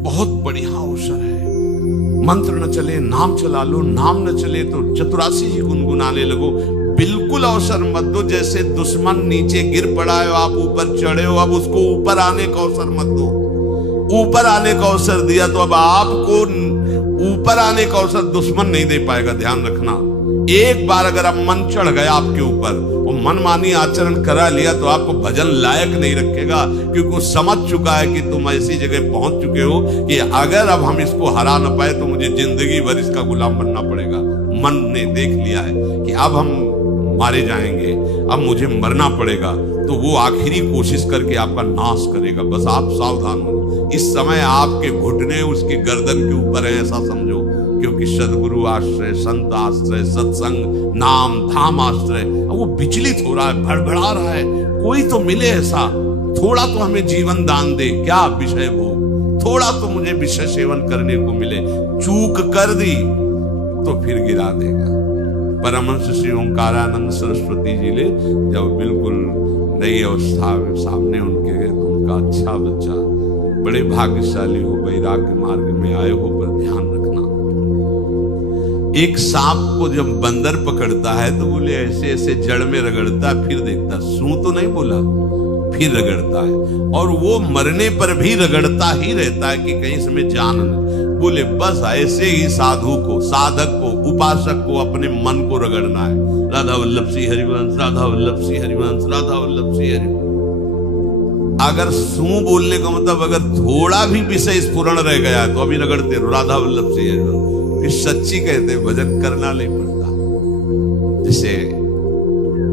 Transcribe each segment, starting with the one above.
बहुत बढ़िया अवसर है। मंत्र न चले नाम चला लो, नाम न चले तो चतुरासी जी गुनगुनाने लगो। बिल्कुल अवसर मत दो, जैसे दुश्मन नीचे गिर पड़ा है, आप ऊपर चढ़े हो, अब उसको ऊपर आने का अवसर मत दो। ऊपर आने का अवसर दिया तो अब आपको ऊपर आने का अवसर दुश्मन नहीं दे पाएगा। ध्यान रखना, एक बार अगर अब मन चढ़ गया आपके ऊपर, वो मनमानी आचरण करा लिया तो आपको भजन लायक नहीं रखेगा, क्योंकि वो समझ चुका है कि तुम ऐसी जगह पहुंच चुके हो कि अगर अब हम इसको हरा न पाए तो मुझे जिंदगी भर इसका गुलाम बनना पड़ेगा। मन ने देख लिया है कि अब हम मारे जाएंगे, अब मुझे मरना पड़ेगा, तो वो आखिरी कोशिश करके आपका नाश करेगा। बस आप सावधान हो। इस समय आपके घुटने उसके गर्दन के ऊपर है, ऐसा समझो, क्योंकि सदगुरु आश्रय, संत आश्रय, सत्संग, नाम धाम आश्रय, वो विचलित हो रहा है, भड़बड़ा रहा है। कोई तो मिले ऐसा, थोड़ा तो हमें जीवन दान दे, क्या विषय भोग, थोड़ा तो मुझे विषय सेवन करने को मिले। चूक कर दी तो फिर गिरा देगा। परमहंस श्री ओंकारानंद सरस्वती जी ने जब बिल्कुल नई अवस्था में सामने उनका अच्छा बच्चा, बड़े भाग्यशाली हो, वैराग्य मार्ग में आए हो, पर ध्यान रखना, एक सांप को जब बंदर पकड़ता है तो बोले ऐसे ऐसे जड़ में रगड़ता, फिर देखता, सू तो नहीं बोला, फिर रगड़ता है, और वो मरने पर भी रगड़ता ही रहता है कि कहीं इसमें जान न। बोले बस ऐसे ही साधु को, साधक को, उपासक को अपने मन को रगड़ना है। राधा वल्लभ श्री हरिवंश, राधा वल्लभ श्री हरिवंश, राधा वल्लभ श्री हरिवंश। अगर सू बोलने का मतलब अगर थोड़ा भी विषय स्फुरण रह गया तो अभी रगड़ते रहो, राधा वल्लभ श्री हरिवंश। फिर सच्ची कहते भजन करना नहीं पड़ता। जैसे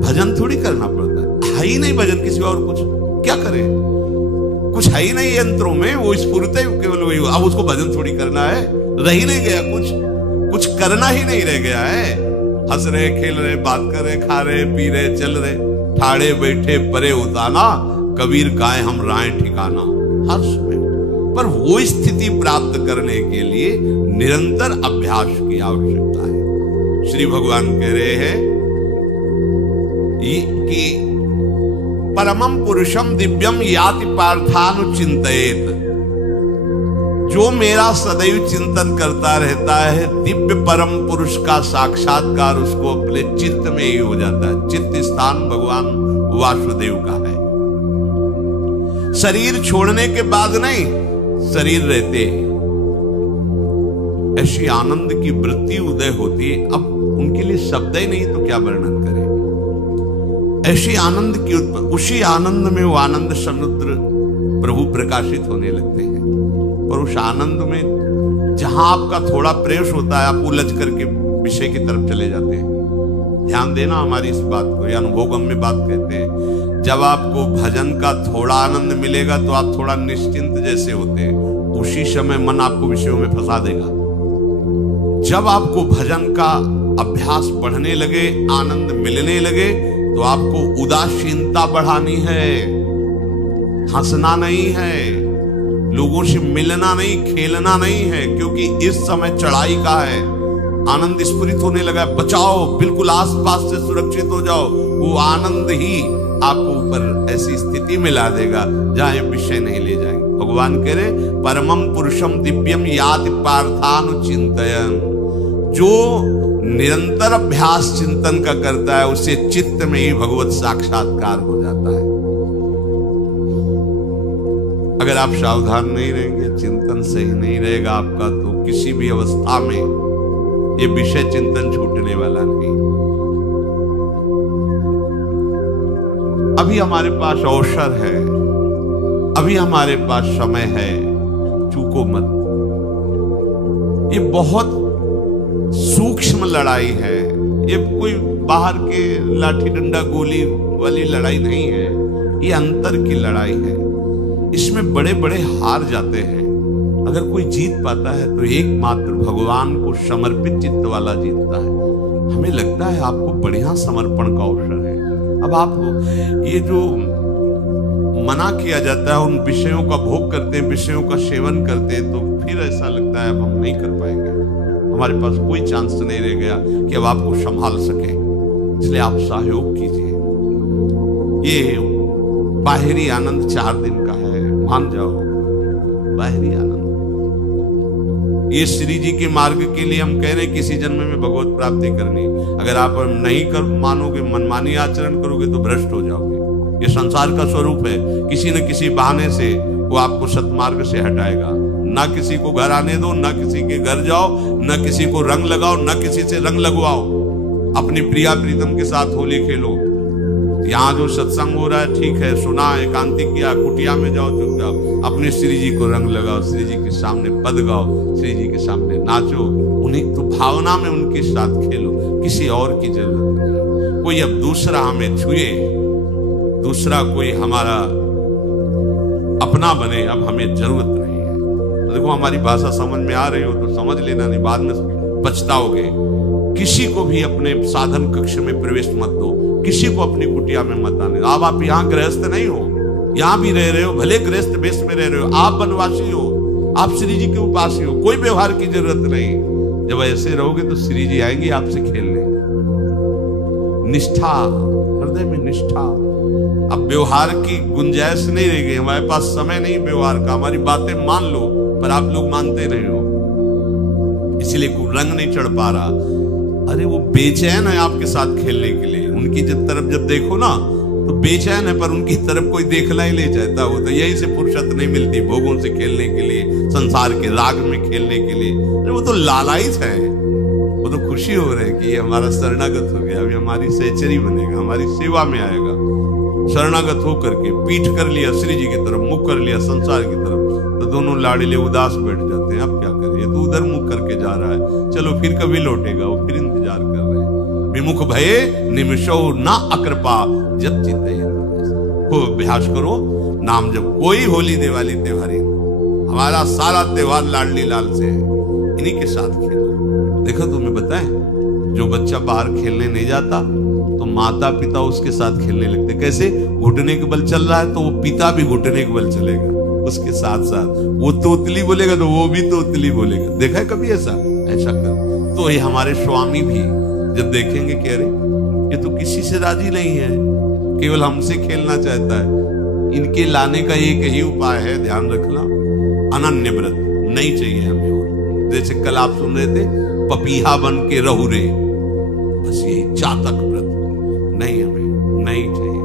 भजन थोड़ी करना पड़ता है ही नहीं भजन, किसी और कुछ क्या करे, कुछ है ही नहीं यंत्रों में, वो स्फूर्त है केवल वही। अब उसको भजन थोड़ी करना है, रह ही नहीं गया, कुछ करना ही नहीं रह गया है। हंस रहे, खेल रहे, बात कर रहे, खा रहे, पी रहे, चल रहे, ठाड़े बैठे परे उताना, कबीर गाए हम राय ठिकाना, हर्ष में। पर वो स्थिति प्राप्त करने के लिए निरंतर अभ्यास की आवश्यकता है। श्री भगवान कह रहे हैं कि परमम पुरुषम दिव्यम याति पार्थानुचिंतयेत, जो मेरा सदैव चिंतन करता रहता है, दिव्य परम पुरुष का साक्षात्कार उसको अपने चित्त में ही हो जाता है। चित्त स्थान भगवान वासुदेव का है। शरीर छोड़ने के बाद नहीं, शरीर रहते ऐसी आनंद की वृत्ति उदय होती है। अब उनके लिए शब्द ही नहीं तो क्या वर्णन करें। ऐसी आनंद की उसी आनंद में वो आनंद समुद्र प्रभु प्रकाशित होने लगते हैं। और उस आनंद में जहां आपका थोड़ा प्रयास होता है, आप उलझ करके विषय की तरफ चले जाते हैं। ध्यान देना हमारी इस बात को, या अनुभवगम्य बात कहते हैं। जब आपको भजन का थोड़ा आनंद मिलेगा तो आप थोड़ा निश्चिंत जैसे होते हैं, उसी समय मन आपको विषयों में फंसा देगा। जब आपको भजन का अभ्यास बढ़ने लगे, आनंद मिलने लगे, तो आपको उदासीनता बढ़ानी है, हंसना नहीं है, लोगों से मिलना नहीं, खेलना नहीं है, क्योंकि इस समय चढ़ाई का है। आनंद स्फुरित होने लगा, बचाओ, बिल्कुल आसपास से सुरक्षित हो जाओ। वो आनंद ही आपको ऊपर ऐसी स्थिति में ला देगा जहां विषय नहीं ले जाएंगे। भगवान कह रहे परमम पुरुषम दिव्यम याति पार्थानुचिंतयन्, जो निरंतर अभ्यास चिंतन का करता है, उसे चित्त में ही भगवत साक्षात्कार हो जाता है। अगर आप सावधान नहीं रहेंगे, चिंतन सही नहीं रहेगा आपका, तो किसी भी अवस्था में ये विषय चिंतन छूटने वाला नहीं। अभी हमारे पास अवसर है, अभी हमारे पास समय है, चूको मत। ये बहुत सूक्ष्म लड़ाई है, ये कोई बाहर के लाठी डंडा गोली वाली लड़ाई नहीं है, ये अंतर की लड़ाई है। इसमें बड़े बड़े हार जाते हैं। अगर कोई जीत पाता है तो एकमात्र भगवान को समर्पित चित्त वाला जीतता है। हमें लगता है आपको बढ़िया समर्पण का अवसर है। अब आप ये जो मना किया जाता है, उन विषयों का भोग करते हैं, विषयों का सेवन करते हैं, तो फिर ऐसा लगता है अब हम नहीं कर पाएंगे, हमारे पास कोई चांस नहीं रह गया कि अब आपको संभाल सके। इसलिए आप सहयोग कीजिए। ये बाहरी आनंद 4 दिन का है, मान जाओ, बाहरी आनंद। ये श्री जी के मार्ग के लिए हम कह रहे हैं किसी जन्म में भगवत प्राप्ति करनी। अगर आप नहीं कर मानोगे, मनमानी आचरण करोगे तो भ्रष्ट हो जाओगे। ये संसार का स्वरूप है, किसी न किसी बहाने से वो आपको सतमार्ग से हटाएगा। ना किसी को घर आने दो, ना किसी के घर जाओ, ना किसी को रंग लगाओ, ना किसी से रंग लगवाओ। अपनी प्रिया प्रीतम के साथ होली खेलो। यहाँ जो सत्संग हो रहा है ठीक है, सुना, एकांतिक किया, कुटिया में जाओ, चुप जाओ, अपने श्री जी को रंग लगाओ, श्री जी के सामने पद गाओ, श्री जी के सामने नाचो, उन्हीं तो भावना में उनके साथ खेलो, किसी और की जरूरत नहीं। कोई अब दूसरा हमें छुए, दूसरा कोई हमारा अपना बने, अब हमें जरूरत नहीं है। देखो हमारी भाषा समझ में आ रही हो तो समझ लेना, नहीं बाद में पछताओगे। किसी को भी अपने साधन कक्ष में प्रवेश मत दो, किसी को अपनी कुटिया में मत आने। अब आप यहाँ गृहस्थ नहीं हो, यहाँ भी रह रहे हो, भले गृहस्थ वेश में रह रहे हो, आप वनवासी हो, आप श्री जी के उपासी हो, कोई व्यवहार की जरूरत नहीं। जब ऐसे रहोगे तो श्री जी आएंगे आपसे खेलने। निष्ठा, हृदय में निष्ठा। अब व्यवहार की गुंजाइश नहीं रह गई, हमारे पास समय नहीं व्यवहार का। हमारी बातें मान लो पर आप लोग मानते नहीं हो, इसलिए रंग नहीं चढ़ पा रहा। अरे वो बेचैन है आपके साथ खेलने के लिए, उनकी तरफ जब देखो ना तो बेचैन है, पर उनकी तरफ कोई देखना ही नहीं चाहता। वो तो यही से फुर्सत नहीं मिलती भोगों से खेलने के लिए, संसार के राग में खेलने के लिए। अरे वो तो लालायित है, वो तो खुशी हो रहे हैं कि ये हमारा शरणागत हो गया, अभी हमारी सहचरी बनेगा, हमारी सेवा में आएगा। शरणागत होकर के पीठ कर लिया श्री जी की तरफ, मुख कर लिया संसार की तरफ, तो दोनों लाड़िले उदास बैठ जाते हैं। अब क्या करें, ये तो उधर मुख करके जा रहा है, चलो फिर कभी लौटेगा, वो फिर इंतजार कर रहे हैं। विमुख भये निमिषो ना अकृपा जब चित्ते। खूब अभ्यास करो नाम जब। कोई होली दिवाली त्योहारी, हमारा सारा त्योहार लाडली लाल से है, इन्हीं के साथ खेलो। देखो तुम्हें बताएं, जो बच्चा बाहर खेलने नहीं जाता तो माता पिता उसके साथ खेलने लगते। कैसे? घुटने के बल चल रहा है तो वो पिता भी घुटने के बल चलेगा उसके साथ साथ। वो तोतली बोलेगा तो वो भी तोतली बोलेगा। देखा है कभी ऐसा? ऐसा कर। तो ये हमारे स्वामी भी जब देखेंगे कि अरे ये तो किसी से राजी नहीं है, केवल हमसे खेलना चाहता है, इनके लाने का एक ही उपाय है, ध्यान रखना, अनन्य व्रत नहीं चाहिए हमें। और जैसे कल आप सुन रहे थे, पपीहा बन के रहू रे, बस यही चातक व्रत नहीं, हमें नहीं चाहिए।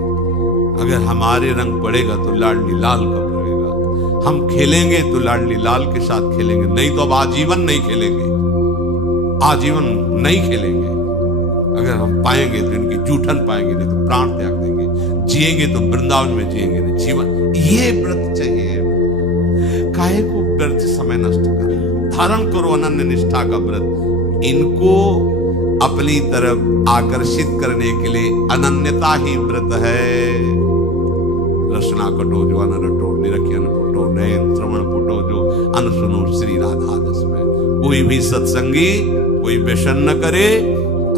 अगर हमारे रंग पड़ेगा तो लाडली लाल का पड़ेगा, हम खेलेंगे तो लाडली लाल के साथ खेलेंगे, नहीं तो अब आजीवन नहीं खेलेंगे, आजीवन नहीं खेलेंगे। अगर हम पाएंगे तो इनकी जूठन पाएंगे, नहीं तो प्राण त्याग देंगे। जिएंगे तो वृंदावन में जिएंगे, नहीं जीवन। ये व्रत चाहिए। काहे को व्यर्थ समय नष्ट कर, धारण करो अनन्य निष्ठा का व्रत। इनको अपनी तरफ आकर्षित करने के लिए अनन्यता ही व्रत है। रसना कटो जो अन रटो, निरखियन फुटो, नयन श्रवण फुटो जो अन सुनो श्री राधा जस में। कोई भी सत्संगी कोई व्यसन न करे,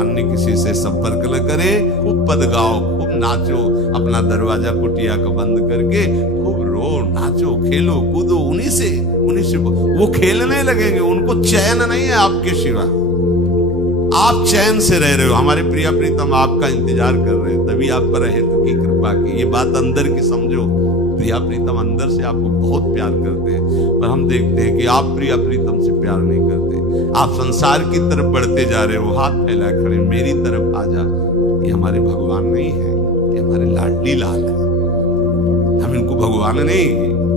अन्य किसी से संपर्क न करे, खूब पद गाओ, खूब नाचो, अपना दरवाजा कुटिया का बंद करके खूब रो, नाचो, खेलो, कूदो, उन्हीं से वो खेलने लगेंगे। उनको चैन नहीं है आपके सिवा, आप चैन से रह रहे हो। हमारे प्रिया प्रीतम आपका इंतजार कर रहे हैं, तभी आप पर हेतु की कृपा की। ये बात अंदर की समझो, प्रिया प्रीतम अंदर से आपको बहुत प्यार करते हैं, पर हम देखते हैं कि आप प्रिया प्रीतम से प्यार नहीं करते। आप संसार की तरफ बढ़ते जा रहे हो, हाथ फैला खड़े, मेरी तरफ आ जा। ये हमारे भगवान नहीं है, ये हमारे लाडली लाल है। हम इनको भगवान नहीं,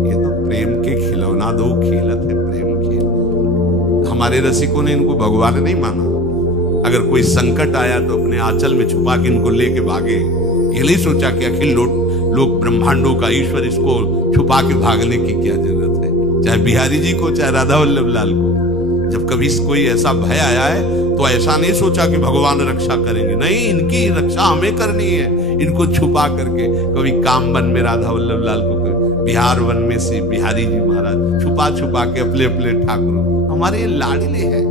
ये तो प्रेम के खिलौना दो खेलत है, प्रेम खेल। हमारे रसिकों ने इनको भगवान नहीं माना। अगर कोई संकट आया तो अपने आंचल में छुपा के इनको लेके भागे। ये नहीं सोचा कि अखिल लोक ब्रह्मांडों का ईश्वर, इसको छुपा के भागने की क्या जरूरत है। चाहे बिहारी जी को, चाहे राधा वल्लभ लाल को, जब कभी कोई ऐसा भय आया है तो ऐसा नहीं सोचा कि भगवान रक्षा करेंगे, नहीं, इनकी रक्षा हमें करनी है। इनको छुपा करके, कभी काम वन में राधा वल्लभ लाल को, बिहार वन में से बिहारी जी महाराज, छुपा छुपा के अपने अपने ठाकुर हमारे लाडले हैं,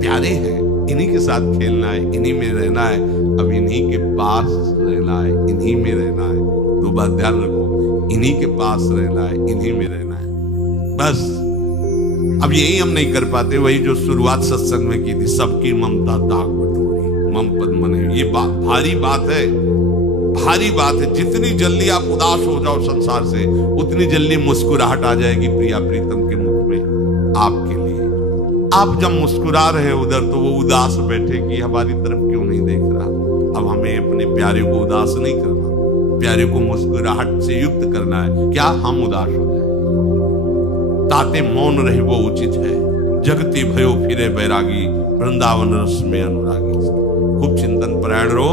प्यारे हैं। इन्हीं के साथ खेलना है, इन्हीं में रहना है, अब इन्हीं के पास रहना है, इन्हीं में रहना है। तो बात ध्यान रखो, इन्हीं के पास रहना है, इन्हीं में रहना है, बस। अब यही हम नहीं कर पाते, वही जो शुरुआत सत्संग में की थी, सबकी ममता दाग बटोरी, मम पद मने। ये भारी बात है, भारी बात है। जितनी जल्दी आप उदास हो जाओ संसार से, उतनी जल्दी मुस्कुराहट आ जाएगी प्रिया प्रीतम के मुख में आपके लिए। आप जब मुस्कुरा रहे उधर तो वो उदास बैठे कि हमारी तरफ क्यों नहीं देख रहा। अब हमें अपने प्यारे को उदास नहीं करना, प्यारे को मुस्कुराहट से युक्त करना है। क्या हम उदास हो जाए? ताते मौन रहे वो उचित है, जगती भयो फिरे बैरागी, वृंदावन रस में अनुरागी। खूब चिंतन परायण रहो,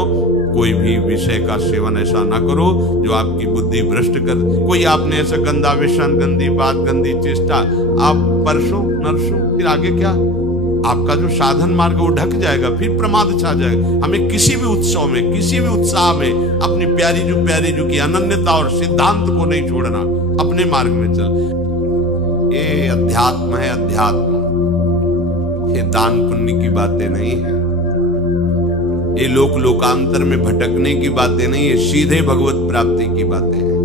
कोई भी विषय का सेवन ऐसा ना करो जो आपकी बुद्धि भ्रष्ट कर। कोई आपने ऐसा गंदा व्यसन, गंदी बात, गंदी चेष्टा आप परसों नरसों, फिर आगे क्या? आपका जो साधन मार्ग वो ढक जाएगा, फिर प्रमाद छा जाएगा। हमें किसी भी उत्सव में, किसी भी उत्साह में अपनी प्यारी जो की अनन्यता और सिद्धांत को नहीं छोड़ना, अपने मार्ग में चल। ये अध्यात्म है, अध्यात्म। ये दान पुण्य की बातें नहीं है, ये लोक लोकांतर में भटकने की बातें नहीं है, सीधे भगवत प्राप्ति की बातें हैं।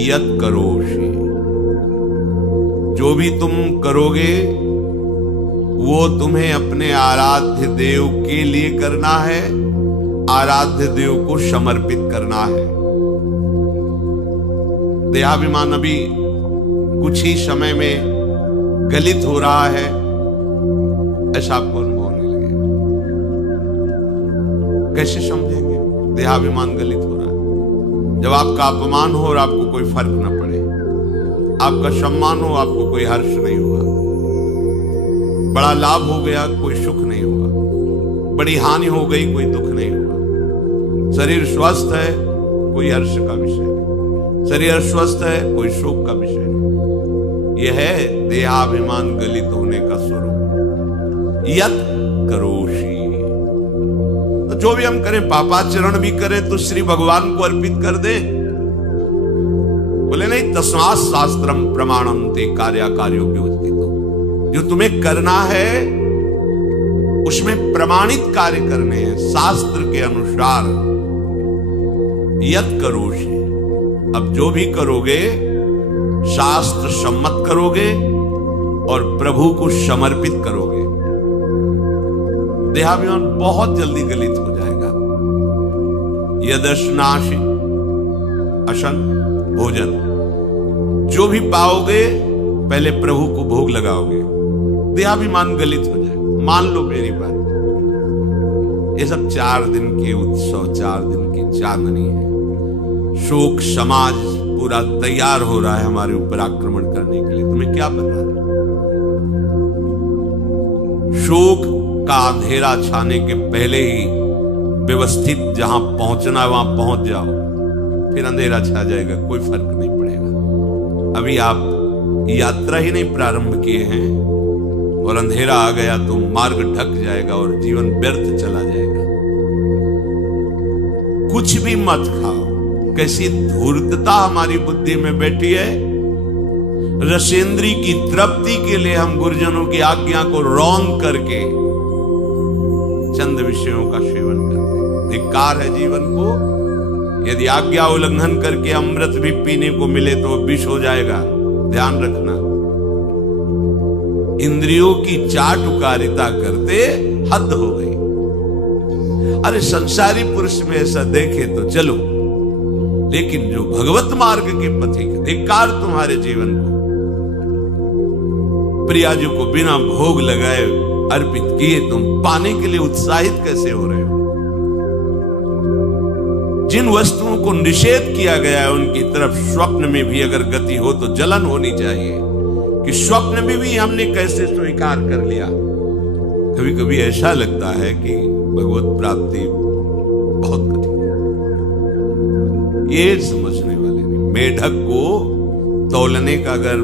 यत करोषि, जो भी तुम करोगे वो तुम्हें अपने आराध्य देव के लिए करना है, आराध्य देव को समर्पित करना है। देहाभिमान अभी कुछ ही समय में गलित हो रहा है, ऐसा आपको अनुभव होने लगेगा। कैसे समझेंगे? देहाभिमान गलित हो रहा है जब आपका अपमान हो और आपको कोई फर्क न पड़े, आपका सम्मान हो, आपको कोई हर्ष नहीं हुआ, बड़ा लाभ हो गया, कोई सुख नहीं हुआ, बड़ी हानि हो गई, कोई दुख नहीं हुआ। शरीर स्वस्थ है, कोई हर्ष का विषय नहीं, शरीर अस्वस्थ है, कोई शोक का विषय नहीं। यह है देहाभिमान गलित होने का स्वरूप। यत करोषि, तो जो भी हम करें, पापाचरण भी करें तो श्री भगवान को अर्पित कर दे। बोले नहीं, तस्मात् शास्त्रम प्रमाणम ते कार्याकार्यो व्यवस्थितो। जो तुम्हें करना है उसमें प्रमाणित कार्य करने हैं, शास्त्र के अनुसार। यत करोषि, अब जो भी करोगे शास्त्र सम्मत करोगे और प्रभु को समर्पित करोगे। देहाभिमान बहुत जल्दी गलित हो जाएगा। यदश्नाशि, अशन भोजन, जो भी पाओगे पहले प्रभु को भोग लगाओगे, देहाभिमान गलित हो जाए। मान लो मेरी बात, ये सब 4 दिन के उत्सव, 4 दिन की चांदनी है। शोक समाज पूरा तैयार हो रहा है हमारे ऊपर आक्रमण करने के लिए। तुम्हें क्या पता? शोक का अंधेरा छाने के पहले ही व्यवस्थित जहां पहुंचना है वहां पहुंच जाओ, फिर अंधेरा छा जाएगा, कोई फर्क नहीं पड़ेगा। अभी आप यात्रा ही नहीं प्रारंभ किए हैं और अंधेरा आ गया तो मार्ग ढक जाएगा और जीवन व्यर्थ चला जाएगा। कुछ भी मत खाओ। कैसी धूर्तता हमारी बुद्धि में बैठी है। रसेंद्री की तृप्ति के लिए हम गुरुजनों की आज्ञा को रौंद करके चंद विषयों का सेवन करते हैं। धिक्कार है जीवन को। यदि आज्ञा उल्लंघन करके अमृत भी पीने को मिले तो विष हो जाएगा, ध्यान रखना। इंद्रियों की चाटुकारिता करते हद हो गई। अरे संसारी पुरुष में ऐसा देखे तो चलो, लेकिन जो भगवत मार्ग के पथिक, धिक्कार तुम्हारे जीवन को। प्रियाजू को बिना भोग लगाए अर्पित किए तुम पाने के लिए उत्साहित कैसे हो रहे हो? जिन वस्तुओं को निषेध किया गया है उनकी तरफ स्वप्न में भी अगर गति हो तो जलन होनी चाहिए कि स्वप्न में भी हमने कैसे स्वीकार कर लिया। कभी कभी ऐसा लगता है कि भगवत प्राप्ति बहुत कठिन है, ये समझने वाले नहीं। मेढक को तौलने का अगर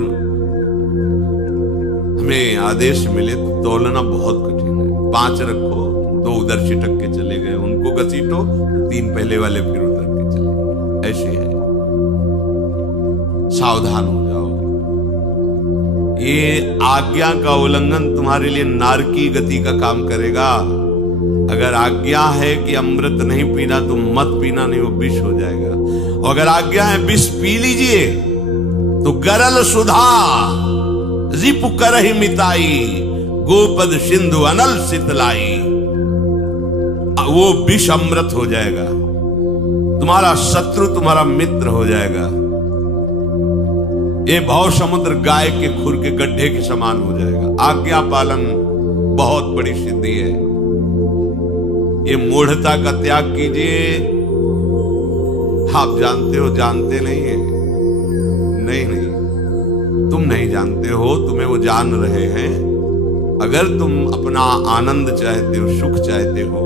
हमें आदेश मिले तो तौलना बहुत कठिन है। 5 रखो, 2 उधर छिटक के चले गए, उनको घसीटो, 3 पहले वाले फिर उधर के चले। ऐसे है, सावधान हो जाओ। ये आज्ञा का उल्लंघन तुम्हारे लिए नारकी गति का काम करेगा। अगर आज्ञा है कि अमृत नहीं पीना तो मत पीना, नहीं वो विष हो जाएगा। और अगर आज्ञा है विष पी लीजिए तो गरल सुधा रिपु करहि मिताई, गोपद सिंधु अनल शीतलाई। वो विष अमृत हो जाएगा, तुम्हारा शत्रु तुम्हारा मित्र हो जाएगा। ये भव समुद्र गाय के खुर के गड्ढे के समान हो जाएगा। आज्ञा पालन बहुत बड़ी सिद्धि है। ये मूढ़ता का त्याग कीजिए। आप जानते हो, जानते नहीं है। नहीं, तुम नहीं जानते हो, तुम्हें वो जान रहे हैं। अगर तुम अपना आनंद चाहते हो, सुख चाहते हो,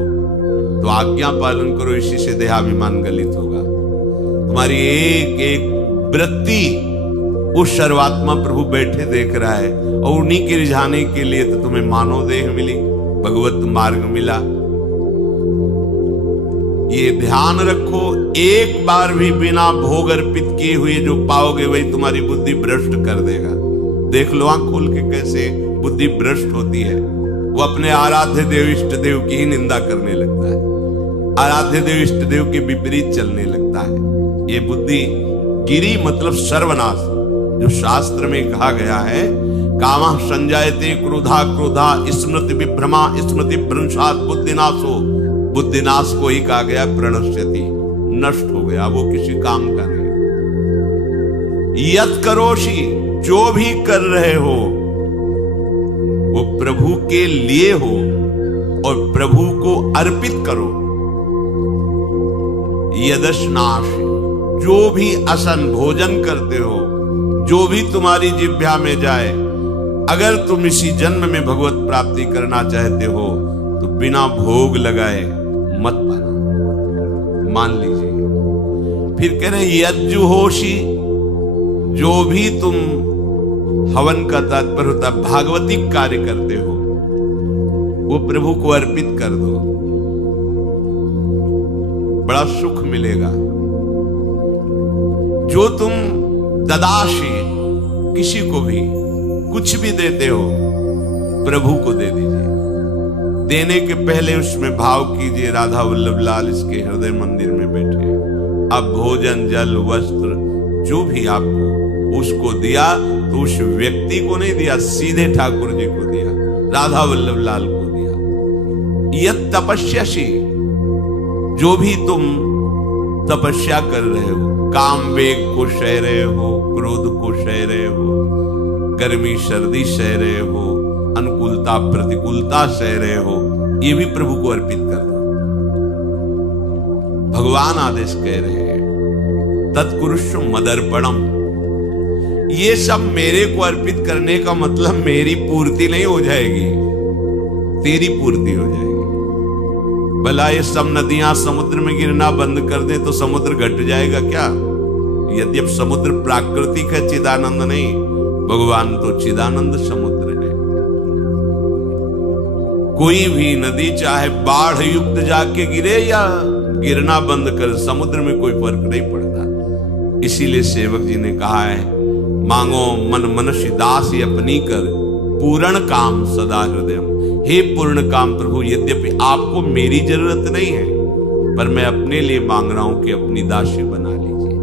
तो आज्ञा पालन करो। इसी से देहाभिमान गलित होगा। तुम्हारी एक एक वृत्ति उस सर्वात्मा प्रभु बैठे देख रहा है, और उन्हीं के रिझाने के लिए तो तुम्हें मानव देह मिली, भगवत मार्ग मिला। ये ध्यान रखो, एक बार भी बिना भोग अर्पित किए हुए जो पाओगे वही तुम्हारी बुद्धि भ्रष्ट कर देगा। देख लो आंख खोल के कैसे बुद्धि भ्रष्ट होती है। वो अपने आराध्य देव इष्ट देव की ही निंदा करने लगता है, आराध्य देव इष्ट देव के विपरीत चलने लगता है। ये बुद्धि गिरी मतलब सर्वनाश, जो शास्त्र में कहा गया है, कामा संजायते क्रोधा क्रोधा स्मृति विभ्रमा स्मृति भ्रंशात बुद्धिनाशो। बुद्धिनाश को ही कहा गया प्रणश्यति, नष्ट हो गया, वो किसी काम का नहीं। यत करोषि, जो भी कर रहे हो वो प्रभु के लिए हो और प्रभु को अर्पित करो। यदश्नाश, जो भी असन भोजन करते हो, जो भी तुम्हारी जिह्वा में जाए, अगर तुम इसी जन्म में भगवत प्राप्ति करना चाहते हो तो बिना भोग लगाए मत पाना, मान लीजिए। फिर कह रहे यज्जुहोषि, जो भी तुम हवन का तात्पर्य होता है भागवतिक कार्य करते हो, वो प्रभु को अर्पित कर दो, बड़ा सुख मिलेगा। जो तुम ददाशी, किसी को भी कुछ भी देते हो, प्रभु को दे दीजिए। देने के पहले उसमें भाव कीजिए, राधा वल्लभ लाल इसके हृदय मंदिर में बैठे। अब भोजन जल वस्त्र जो भी आपको उसको दिया तो उस व्यक्ति को नहीं दिया, सीधे ठाकुर जी को दिया, राधा वल्लभ लाल को दिया। यत तपस्यासी, जो भी तुम तपस्या कर रहे हो, काम वेग को सह रहे हो, क्रोध को सह रहे हो, गर्मी सर्दी सह रहे हो, अनुकूलता प्रतिकूलता सह रहे हो, ये भी प्रभु को अर्पित कर दो। भगवान आदेश कह रहे हैं तत्कुरुषु मदर्पणम। ये सब मेरे को अर्पित करने का मतलब मेरी पूर्ति नहीं हो जाएगी, तेरी पूर्ति हो जाएगी। भला ये सब नदियां समुद्र में गिरना बंद कर दे तो समुद्र घट जाएगा क्या? यद्यप समुद्र प्राकृतिक है, चिदानंद नहीं, भगवान तो चिदानंद समुद्र है। कोई भी नदी चाहे बाढ़ युक्त जाके गिरे या गिरना बंद कर, समुद्र में कोई फर्क नहीं पड़ता। इसीलिए सेवक जी ने कहा है, मांगो मन मनुष्य दास अपनी कर, पूर्ण काम सदा हृदय। हे पूर्ण काम प्रभु, यद्यपि आपको मेरी जरूरत नहीं है, पर मैं अपने लिए मांग रहा हूं कि अपनी दासी बना लीजिए।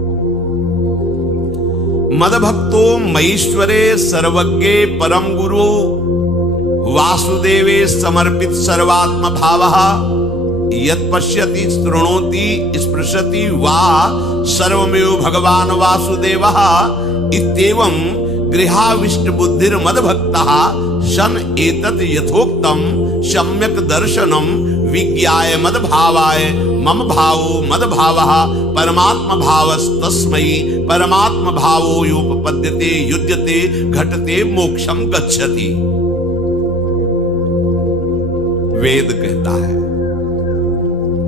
मदभक्तो मईश्वरे सर्वज्ञे परम गुरु वासुदेवे समर्पित सर्वात्म भावः यत् पश्यति शृणोति स्पृशति वा सर्वमेव भगवान वासुदेवः इत्येवं गृहाविष्ट बुद्धिर मदभक्तः सन एतत् यथोक्तम सम्यक दर्शनम विज्ञाय मदभावाय मम भावो मदभावः परमात्म भावस्तस्मै परमात्म भावो योपपद्यते युज्यते घटते मोक्षम गच्छति। वेद कहता है,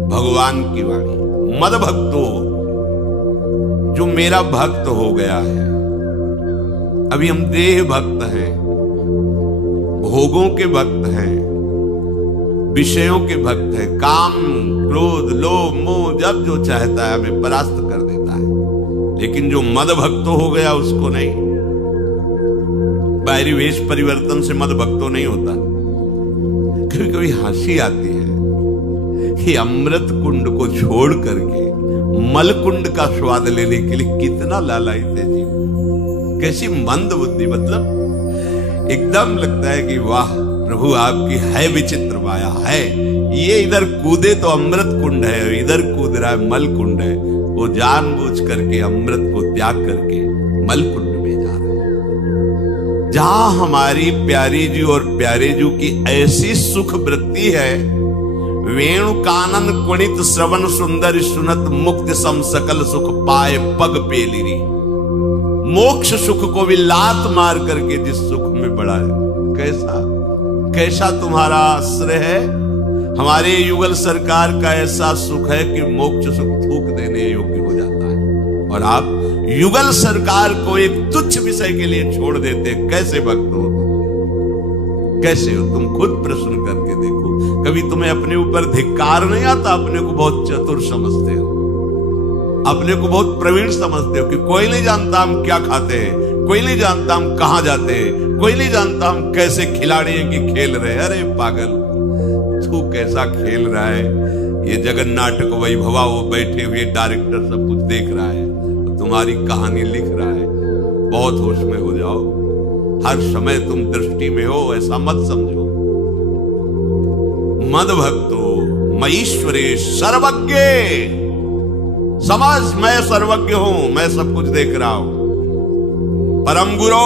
भगवान की वाणी, मद भक्तो, जो मेरा भक्त हो गया है। अभी हम देह भक्त हैं, भोगों के भक्त हैं, विषयों के भक्त हैं, काम क्रोध लोभ मोह जब जो चाहता है हमें परास्त कर देता है। लेकिन जो मद भक्त हो गया उसको नहीं। बाहरी वेश परिवर्तन से मद भक्तो नहीं होता। कभी कभी हंसी आती है कि अमृत कुंड को छोड़ करके मल कुंड का स्वाद लेने के लिए कितना लालायित है जी। कैसी मंद बुद्धि, मतलब एकदम लगता है कि वाह प्रभु आपकी है विचित्र माया है। ये इधर कूदे तो अमृत कुंड है, इधर कूद रहा है मल कुंड है। वो जानबूझ करके अमृत को त्याग करके मल कुंड में जा रहा है। जहां हमारी प्यारी जी और प्यारे जी की ऐसी सुख वृत्ति है, वेणु कानन कुणित श्रवण सुंदर सुनत मुक्ति सम सकल सुख पाए पग पेलिरी। मोक्ष सुख को भी लात मार करके जिस सुख में पड़ा है, कैसा तुम्हारा आश्रय है। हमारे युगल सरकार का ऐसा सुख है कि मोक्ष सुख थूक देने योग्य हो जाता है, और आप युगल सरकार को एक तुच्छ विषय के लिए छोड़ देते। कैसे भक्त हो तुम? कैसे हो तुम? खुद प्रश्न करके देखो। कभी तुम्हें अपने ऊपर धिक्कार नहीं आता? अपने को बहुत चतुर समझते हो, अपने को बहुत प्रवीण समझते हो कि कोई नहीं जानता हम क्या खाते हैं, कोई नहीं जानता हम कहां जाते हैं, कोई नहीं जानता हम कैसे खिलाड़ी हैं कि खेल रहे हैं। अरे पागल, तू कैसा खेल रहा है? ये जगन नाटक वैभवा, वो बैठे हुए डायरेक्टर सब कुछ देख रहा है, तुम्हारी कहानी लिख रहा है। बहुत होश में हो जाओ, हर समय तुम दृष्टि में हो, ऐसा मत समझो। मद भक्तो मईश्वरे सर्वज्ञ, समझ मैं सर्वज्ञ हूं, मैं सब कुछ देख रहा हूं। परम गुरु,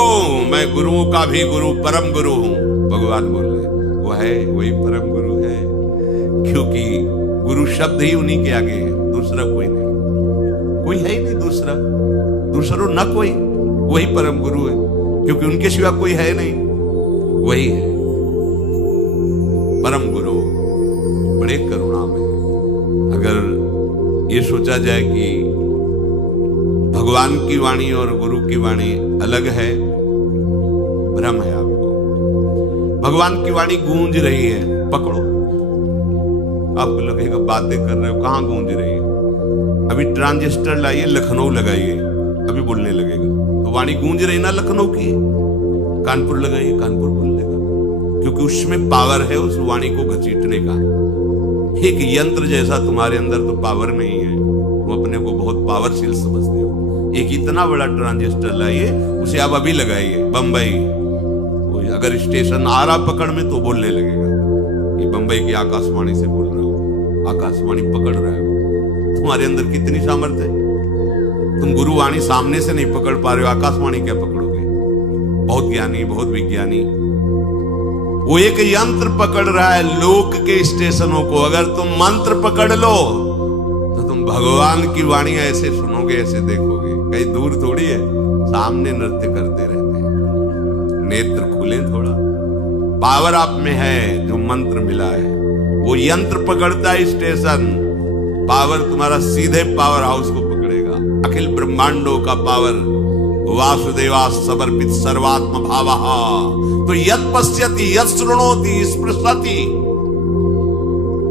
मैं गुरुओं का भी गुरु, परम गुरु हूं। भगवान बोल रहे वो है, वही परम गुरु है, क्योंकि गुरु शब्द ही उन्हीं के आगे है, दूसरा कोई नहीं, कोई है ही नहीं दूसरा, दूसरो न कोई, वही परम गुरु है, क्योंकि उनके सिवा कोई है नहीं, वही है परम गुरु। बड़े करुणा में अगर ये सोचा जाए कि भगवान की वाणी और गुरु की वाणी अलग है, भ्रम है आपको। भगवान की वाणी गूंज रही है, पकड़ो। आपको लगेगा बातें कर रहे हो, कहां गूंज रही है? अभी ट्रांजिस्टर लाइए, लखनऊ लगाइए, अभी बोलने लगेगा। तो वाणी गूंज रही ना लखनऊ की। कानपुर लगाइए, कानपुर बोल लेगा, क्योंकि उसमें पावर है उस वाणी को घसीटने का। एक यंत्र जैसा तुम्हारे अंदर तो पावर नहीं है, तुम अपने को बहुत पावरफुल समझते हो। एक इतना बड़ा ट्रांजिस्टर लाइए, उसे आप अभी लगाइए बंबई, अगर स्टेशन आ रहा पकड़ में तो बोलने लगेगा कि बंबई की आकाशवाणी से बोल रहा हूं, आकाशवाणी पकड़ रहा है। तुम्हारे अंदर कितनी सामर्थ्य है? तुम गुरुवाणी सामने से नहीं पकड़ पा रहे हो, आकाशवाणी क्या पकड़ोगे? बहुत ज्ञानी, बहुत विज्ञानी, वो एक यंत्र पकड़ रहा है लोक के स्टेशनों को। अगर तुम मंत्र पकड़ लो तो तुम भगवान की वाणी ऐसे सुनोगे, ऐसे देखोगे, कहीं दूर थोड़ी है, सामने नृत्य करते रहते हैं। नेत्र खुले थोड़ा, पावर आप में है, जो मंत्र मिला है वो यंत्र पकड़ता है स्टेशन, पावर तुम्हारा सीधे पावर हाउस को पकड़ेगा। अखिल ब्रह्मांडों का पावर वासुदेवा समर्पित सर्वात्म भावः, तो यत् पश्यति यत् शृणोति स्पृशति,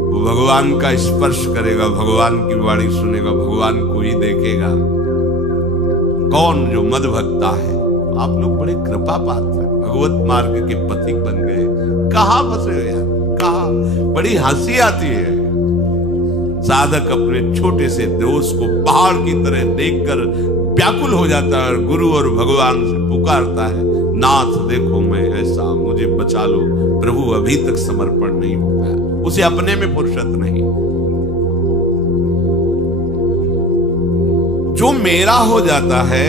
वो भगवान का स्पर्श करेगा, भगवान की वाणी सुनेगा, भगवान को ही देखेगा। कौन? जो मद भक्ता है। आप लोग बड़े कृपा पात्र, भगवत मार्ग के पथिक बन गए। कहां फंसे हो यार, कहां? बड़ी हंसी आती है। साधक अपने छोटे से दोष को पहाड़ की तरह देखकर व्याकुल हो जाता है और गुरु और भगवान से पुकारता है, नाथ देखो मैं ऐसा, मुझे बचा लो। प्रभु अभी तक समर्पण नहीं हो पाया, उसे अपने में फुर्सत नहीं। जो मेरा हो जाता है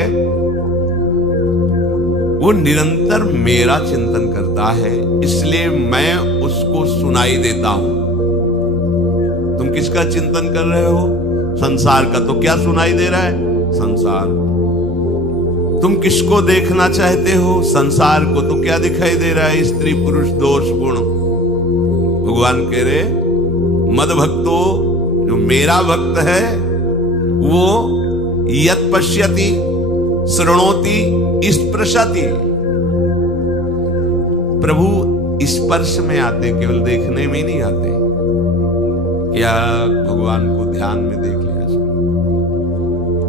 वो निरंतर मेरा चिंतन करता है, इसलिए मैं उसको सुनाई देता हूं। तुम किसका चिंतन कर रहे हो? संसार का। तो क्या सुनाई दे रहा है? संसार। तुम किसको देखना चाहते हो? संसार को। तो क्या दिखाई दे रहा है? स्त्री पुरुष दोष गुण। भगवान कह रहे मद भक्तो, जो मेरा भक्त है वो यत् पश्यति शृणोति स्पृशति। प्रभु स्पर्श में आते, केवल देखने में नहीं आते। क्या भगवान को ध्यान में देख लिया?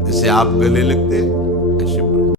जैसे आप गले लगते